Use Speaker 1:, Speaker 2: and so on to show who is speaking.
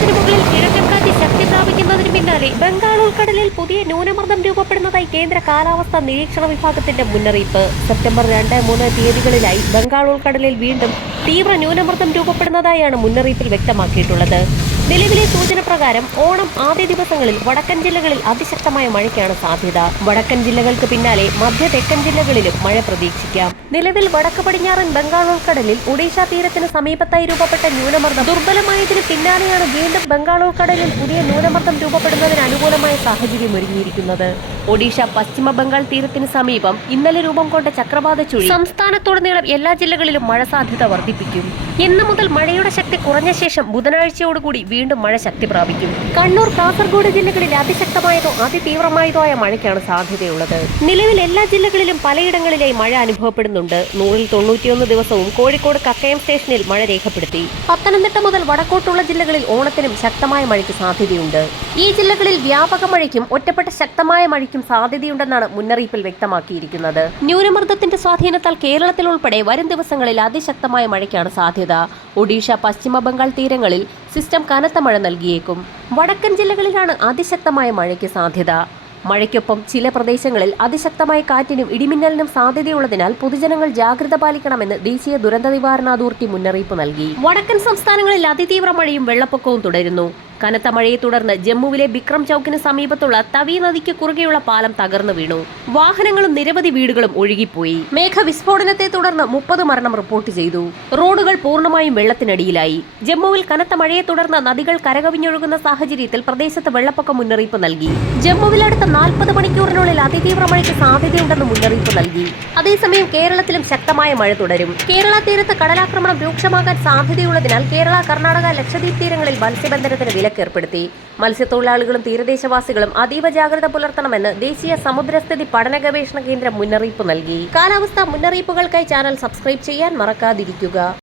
Speaker 1: തീരത്തിന് മുകളിൽ കിഴക്കൻ കാറ്റ് ശക്തി പ്രാപിക്കുന്നതിന് പിന്നാലെ ബംഗാൾ ഉൾക്കടലിൽ പുതിയ ന്യൂനമർദ്ദം രൂപപ്പെടുന്നതായി കേന്ദ്ര കാലാവസ്ഥാ നിരീക്ഷണ വിഭാഗത്തിന്റെ മുന്നറിയിപ്പ്. സെപ്റ്റംബർ രണ്ട് മൂന്ന് തീയതികളിലായി ബംഗാൾ ഉൾക്കടലിൽ വീണ്ടും തീവ്ര ന്യൂനമർദ്ദം രൂപപ്പെടുന്നതായാണ് മുന്നറിയിപ്പിൽ വ്യക്തമാക്കിയിട്ടുള്ളത്. നിലവിലെ സൂചന പ്രകാരം ഓണം ആദ്യ ദിവസങ്ങളിൽ വടക്കൻ ജില്ലകളിൽ അതിശക്തമായ മഴയ്ക്കാണ് സാധ്യത. വടക്കൻ ജില്ലകൾക്ക് പിന്നാലെ മധ്യ തെക്കൻ ജില്ലകളിലും മഴ പ്രതീക്ഷിക്കാം. നിലവിൽ വടക്ക് പടിഞ്ഞാറൻ ബംഗാൾ ഉൾക്കടലിൽ ഒഡീഷ തീരത്തിന് സമീപത്തായി രൂപപ്പെട്ട ന്യൂനമർദ്ദം ദുർബലമായതിന് പിന്നാലെയാണ് വീണ്ടും ബംഗാൾ ഉൾക്കടലിൽ പുതിയ ന്യൂനമർദ്ദം രൂപപ്പെടുന്നതിന് അനുകൂലമായ സാഹചര്യം ഒരുങ്ങിയിരിക്കുന്നത് ഒഡീഷ പശ്ചിമ ബംഗാൾ തീരത്തിന് സമീപം ഇന്നലെ രൂപം കൊണ്ട ചക്രവാത ചുഴി സംസ്ഥാനത്തുടനീളം എല്ലാ ജില്ലകളിലും മഴ സാധ്യത വർദ്ധിപ്പിക്കും. ഇന്നു മുതൽ മഴയുടെ ശക്തി കുറഞ്ഞ ശേഷം ബുധനാഴ്ചയോടുകൂടി വീണ്ടും മഴ ശക്തി പ്രാപിക്കും. കണ്ണൂർ കാസർഗോഡ് ജില്ലകളിൽ അതിശക്തമായതോ അതിതീവ്രമായതോ ആയ മഴയ്ക്കാണ് സാധ്യതയുള്ളത്. നിലവിൽ എല്ലാ ജില്ലകളിലും പലയിടങ്ങളിലായി മഴ അനുഭവപ്പെടുന്നുണ്ട്. നൂറിൽ തൊണ്ണൂറ്റിയൊന്ന് ദിവസവും കോഴിക്കോട് കക്കയം സ്റ്റേഷനിൽ മഴ രേഖപ്പെടുത്തി. പത്തനംതിട്ട മുതൽ വടക്കോട്ടുള്ള ജില്ലകളിൽ ഓണത്തിനും ശക്തമായ മഴയ്ക്ക് സാധ്യതയുണ്ട്. ഈ ജില്ലകളിൽ വ്യാപക മഴയ്ക്കും ഒറ്റപ്പെട്ട ശക്തമായ മഴയ്ക്കും സാധ്യതയുണ്ടെന്നാണ് മുന്നറിയിപ്പിൽ വ്യക്തമാക്കിയിരിക്കുന്നത്. ന്യൂനമർദ്ദത്തിന്റെ സ്വാധീനത്താൽ കേരളത്തിൽ ഉൾപ്പെടെ വരും ദിവസങ്ങളിൽ അതിശക്തമായ മഴയ്ക്കാണ് സാധ്യത. ഒഡീഷ പശ്ചിമ ബംഗാൾ തീരങ്ങളിൽ സിസ്റ്റം കനത്ത മഴ നൽകിയേക്കും. വടക്കൻ ജില്ലകളിലാണ് അതിശക്തമായ മഴയ്ക്ക് സാധ്യത. മഴയ്ക്കൊപ്പം ചില പ്രദേശങ്ങളിൽ അതിശക്തമായ കാറ്റിനും ഇടിമിന്നലിനും സാധ്യതയുള്ളതിനാൽ പൊതുജനങ്ങൾ ജാഗ്രത പാലിക്കണമെന്ന് ദേശീയ ദുരന്ത നിവാരണ അതോറിറ്റി മുന്നറിയിപ്പ് നൽകി. വടക്കൻ സംസ്ഥാനങ്ങളിൽ അതിതീവ്ര മഴയും വെള്ളപ്പൊക്കവും തുടരുന്നു. കനത്ത മഴയെ തുടർന്ന് ജമ്മുവിലെ ബിക്രം ചൌക്കിന് സമീപത്തുള്ള തവി നദിക്ക് കുറുകെയുള്ള പാലം തകർന്നു വീണു. വാഹനങ്ങളും നിരവധി വീടുകളും ഒഴുകിപ്പോയി. മേഘവിസ്ഫോടനത്തെ തുടർന്ന് മുപ്പത് മരണം റിപ്പോർട്ട് ചെയ്തു. റോഡുകൾ പൂർണമായും വെള്ളത്തിനടിയിലായി. ജമ്മുവിൽ കനത്ത മഴയെ തുടർന്ന് നദികൾ കരകവിഞ്ഞൊഴുകുന്ന സാഹചര്യത്തിൽ പ്രദേശത്ത് വെള്ളപ്പൊക്ക മുന്നറിയിപ്പ് നൽകി. ജമ്മുവിൽ അടുത്ത നാൽപ്പത് മണിക്കൂറിനുള്ളിൽ അതിതീവ്ര മഴയ്ക്ക് സാധ്യതയുണ്ടെന്ന് മുന്നറിയിപ്പ് നൽകി. അതേസമയം കേരളത്തിലും ശക്തമായ മഴ തുടരും. കേരള തീരത്ത് കടലാക്രമണം രൂക്ഷമാകാൻ സാധ്യതയുള്ളതിനാൽ കേരള കർണാടക ലക്ഷദ്വീപ് തീരങ്ങളിൽ മത്സ്യബന്ധനത്തിന് വിലക്കേർപ്പെടുത്തി മത്സ്യത്തൊഴിലാളികളും തീരദേശവാസികളും അതീവ ജാഗ്രത പുലർത്തണമെന്ന് ദേശീയ സമുദ്രസ്ഥിതി പഠന ഗവേഷണ കേന്ദ്രം മുന്നറിയിപ്പ് നൽകി. കാലാവസ്ഥ മുന്നറിയിപ്പുകൾക്കായി ചാനൽ സബ്സ്ക്രൈബ് ചെയ്യാൻ മറക്കാതിരിക്കുക.